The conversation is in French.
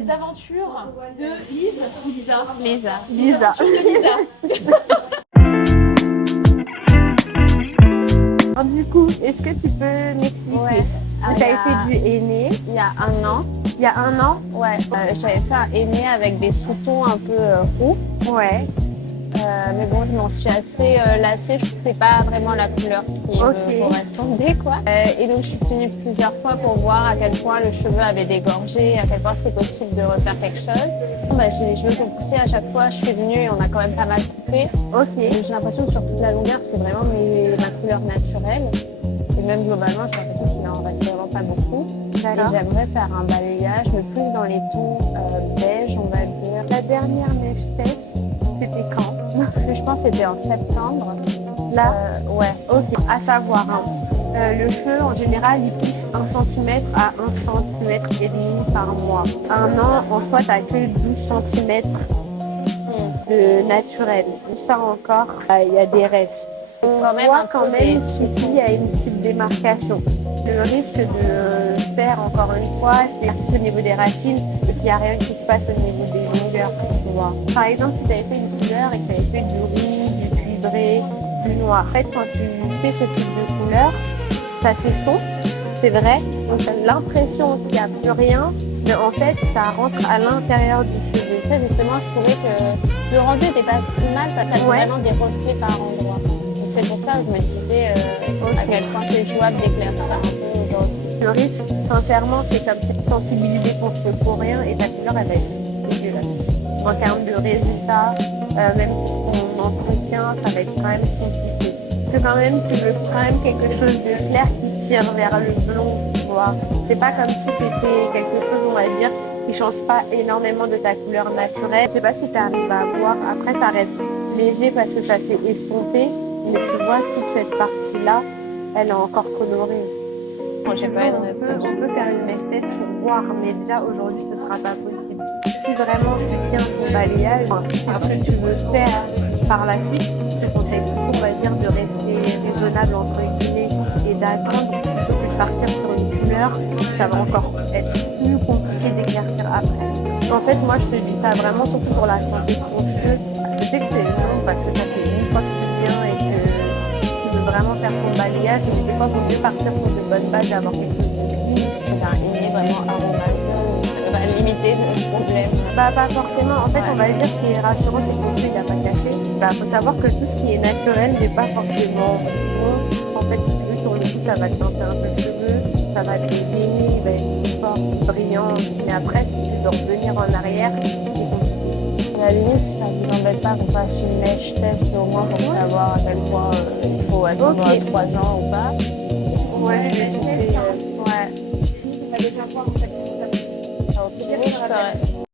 Les aventures de Lise ou Lisa? Lisa. Les aventures de Lisa. Alors, du coup, est-ce que tu peux m'expliquer? Ouais. Tu as fait du henné Il y a un an. il y a un an? Ouais. J'avais fait un henné avec des sous-tons un peu roux. Ouais. Mais bon, je m'en suis assez lassée. Je trouve que c'est pas vraiment la couleur qui me correspondait, quoi. Et donc, je suis venue plusieurs fois pour voir à quel point le cheveu avait dégorgé, à quel point c'était possible de refaire quelque chose. J'ai les cheveux qui ont poussé à chaque fois. Je suis venue et on a quand même pas mal coupé. Et j'ai l'impression que sur toute la longueur, c'est vraiment ma couleur naturelle. Et même globalement, j'ai l'impression qu'il en reste vraiment pas beaucoup. Et j'aimerais faire un balayage, mais plus dans les tons beige, on va dire. La dernière mèche test, c'était quand? Je pense que c'était en septembre. Là? Ouais. Ok. À savoir, le cheveu en général il pousse 1 cm à 1 cm et demi par mois. Un an, en soi, tu n'as que 12 cm de naturel. Ça encore, il y a des restes. On voit quand même ici, il y a une petite démarcation. Le risque de faire encore une fois, c'est au niveau des racines et qu'il n'y a rien qui se passe au niveau des longueurs. Par exemple, si tu avais fait une couleur et que tu avais fait du roux, du cuivré, du noir. En fait, quand tu fais ce type de couleur, ça s'estompe, c'est vrai. Donc, tu as l'impression qu'il n'y a plus rien, mais en fait, ça rentre à l'intérieur du cheveu. Ça, justement, je trouvais que le rendu n'était pas si mal parce que ça avait vraiment des reflets par endroits. Donc, c'est pour ça que je me disais à quel point c'est jouable d'éclaircir un peu aujourd'hui. Le risque, sincèrement, c'est comme si tu sensibilisais ton cheveu pour rien et ta couleur, elle va être dégueulasse. En termes de résultats, même ton entretien, ça va être quand même compliqué. Parce que quand même, tu veux quand même quelque chose de clair qui tire vers le blond, tu vois. C'est pas comme si c'était quelque chose, on va dire, qui change pas énormément de ta couleur naturelle. Je sais pas si tu arrives à voir. Après, ça reste léger parce que ça s'est estompé, mais tu vois, toute cette partie-là, elle est encore colorée. On peut faire une mèche test pour voir, mais déjà aujourd'hui ce sera pas possible. Si vraiment tu tiens ton balayage, si c'est ce que tu veux faire par la suite, je te conseille plutôt, on va dire, de rester raisonnable entre guillemets et d'attendre plutôt que de partir sur une couleur. Ça va encore être plus compliqué d'éclaircir après. En fait, moi je te dis ça vraiment surtout pour la santé de ton cheveu. Je sais que c'est long parce que ça fait une fois que tu viens et que vraiment faire ton balayage, mais des fois, il vaut mieux partir sur de bonnes bases et avoir quelque chose de clean. Un henné vraiment aromatique va limiter le problème. Pas forcément. En fait, on va dire ce qui est rassurant, c'est que ton cheveu n'a pas cassé. Faut savoir que tout ce qui est naturel n'est pas forcément bon. En fait, si tu veux, sur le coup, ça va te teinter un peu le cheveu, ça va te baigner, il va être fort, brillant. Mais après, si tu veux revenir en arrière, c'est compliqué. À la limite, si ça ne vous embête pas qu'on fasse une mèche test au moins pour savoir à quel point il faut attendre 3 ans ou pas. Ouais, je vais tester. Ouais.